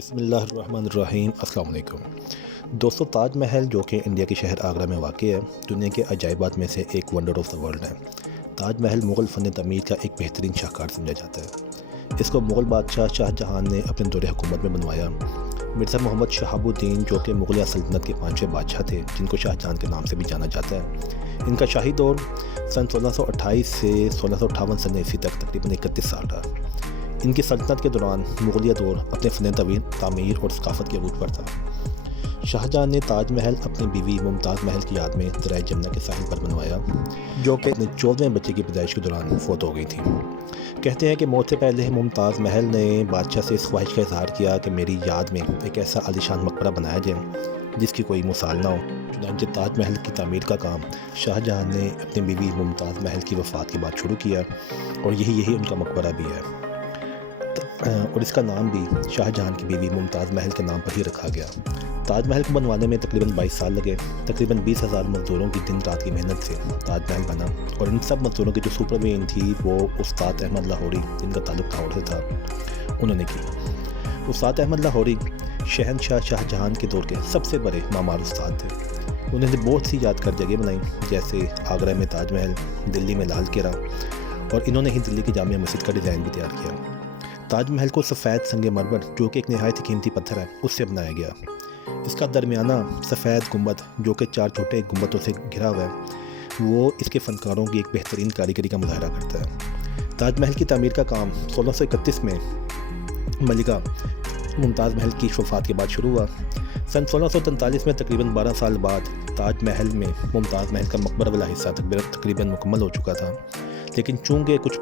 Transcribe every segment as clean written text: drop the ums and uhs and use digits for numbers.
بسم اللہ الرحمن الرحیم۔ السلام علیکم دوستو، تاج محل جو کہ انڈیا کے شہر آگرہ میں واقع ہے، دنیا کے عجائبات میں سے ایک ونڈر آف دا ورلڈ ہے۔ تاج محل مغل فن تعمیر کا ایک بہترین شاہکار سمجھا جاتا ہے۔ اس کو مغل بادشاہ شاہ جہاں نے اپنے دور حکومت میں بنوایا۔ مرزا محمد شہاب الدین جو کہ مغلیہ سلطنت کے 5ویں بادشاہ تھے، جن کو شاہ جہاں کے نام سے بھی جانا جاتا ہے، ان کا شاہی دور سن 1628 سے 1658 سن عیسوی تک تقریباً 31 سال رہا۔ ان کی سلطنت کے دوران مغلیہ دور اپنے فن تعمیر اور ثقافت کے عروج پر تھا۔ شاہ جہاں نے تاج محل اپنی بیوی ممتاز محل کی یاد میں دریائے جمنا کے ساحل پر بنوایا، جو کہ اپنے 14ویں بچے کی پیدائش کے دوران فوت ہو گئی تھی۔ کہتے ہیں کہ موت سے پہلے ممتاز محل نے بادشاہ سے اس خواہش کا اظہار کیا کہ میری یاد میں ایک ایسا عالیشان مقبرہ بنایا جائے جس کی کوئی مثال نہ ہو۔ چنانچہ تاج محل کی تعمیر کا کام شاہ جہاں نے اپنی بیوی ممتاز محل کی وفات کے بعد شروع کیا، اور یہی ان کا مقبرہ بھی ہے، اور اس کا نام بھی شاہ جہاں کی بیوی ممتاز محل کے نام پر ہی رکھا گیا۔ تاج محل کو بنوانے میں تقریباً 22 سال لگے۔ تقریباً 20,000 مزدوروں کی دن رات کی محنت سے تاج محل بنا، اور ان سب مزدوروں کی جو سپروین تھی وہ استاد احمد لاہوری، جن کا تعلق لاہور سے تھا، انہوں نے کی۔ استاد احمد لاہوری شہنشاہ شاہ جہاں کے دور کے سب سے بڑے معمار استاد تھے۔ انہوں نے بہت سی یادگار جگہ بنائیں، جیسے آگرہ میں تاج محل، دلی میں لال قلعہ، اور انہوں نے ہی دلی کی جامع مسجد کا ڈیزائن بھی تیار کیا۔ تاج محل کو سفید سنگ مرمر، جو کہ ایک نہایت ہی قیمتی پتھر ہے، اس سے بنایا گیا۔ اس کا درمیانہ سفید گنبد، جو کہ 4 چھوٹے گنبدوں سے گھرا ہوا ہے، وہ اس کے فنکاروں کی ایک بہترین کاریگری کا مظاہرہ کرتا ہے۔ تاج محل کی تعمیر کا کام 1631 میں ملکہ ممتاز محل کی وفات کے بعد شروع ہوا۔ سن 1643 میں تقریباً 12 سال بعد تاج محل میں ممتاز محل کا مقبرہ والا حصہ تقریباً مکمل ہو چکا تھا، لیکن چونکہ کچھ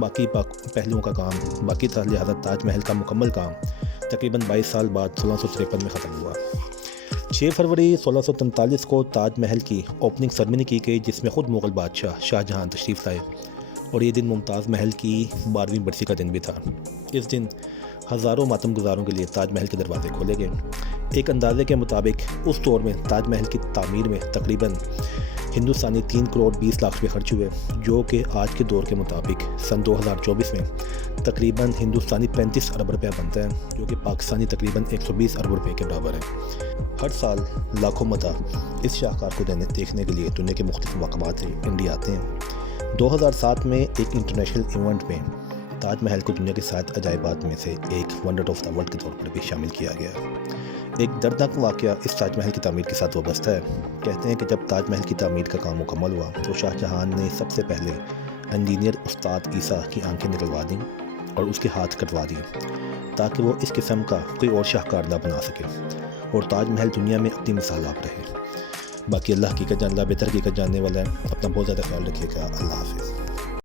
باقی پہلوؤں کا کام باقی تھا، لہذا تاج محل کا مکمل کام تقریباً 22 سال بعد 1653 میں ختم ہوا۔ 6 فروری 1643 کو تاج محل کی اوپننگ سرمنی کی گئی، جس میں خود مغل بادشاہ شاہ جہاں تشریف لائے، اور یہ دن ممتاز محل کی 12ویں برسی کا دن بھی تھا۔ اس دن ہزاروں ماتم گزاروں کے لیے تاج محل کے دروازے کھولے گئے۔ ایک اندازے کے مطابق اس دور میں تاج محل کی تعمیر میں تقریباً ہندوستانی 3 کروڑ 20 لاکھ روپے خرچ ہوئے، جو کہ آج کے دور کے مطابق سن 2024 میں تقریباً ہندوستانی 35 ارب روپیہ بنتا ہے، جو کہ پاکستانی تقریباً 120 ارب روپے کے برابر ہے۔ ہر سال لاکھوں مداح اس شاہکار کو دیکھنے کے لیے دنیا کے مختلف مقامات سے انڈیا آتے ہیں۔ 2007 میں ایک انٹرنیشنل ایونٹ میں تاج محل کو دنیا کے 7 عجائبات میں سے ایک ونڈر آف دا ورلڈ کے طور پر بھی شامل کیا گیا۔ ایک دردناک واقعہ اس تاج محل کی تعمیر کے ساتھ وابستہ ہے۔ کہتے ہیں کہ جب تاج محل کی تعمیر کا کام مکمل ہوا تو شاہ جہاں نے سب سے پہلے انجینئر استاد عیسیٰ کی آنکھیں نکلوا دیں اور اس کے ہاتھ کٹوا دیے، تاکہ وہ اس قسم کا کوئی اور شاہکار نہ بنا سکے، اور تاج محل دنیا میں اپنی مثال آپ رہے۔ باقی اللہ حقیقت جاننا، بہتر حقیقت جاننے والا ہے۔ اپنا بہت زیادہ خیال رکھیے گا۔ اللہ حافظ۔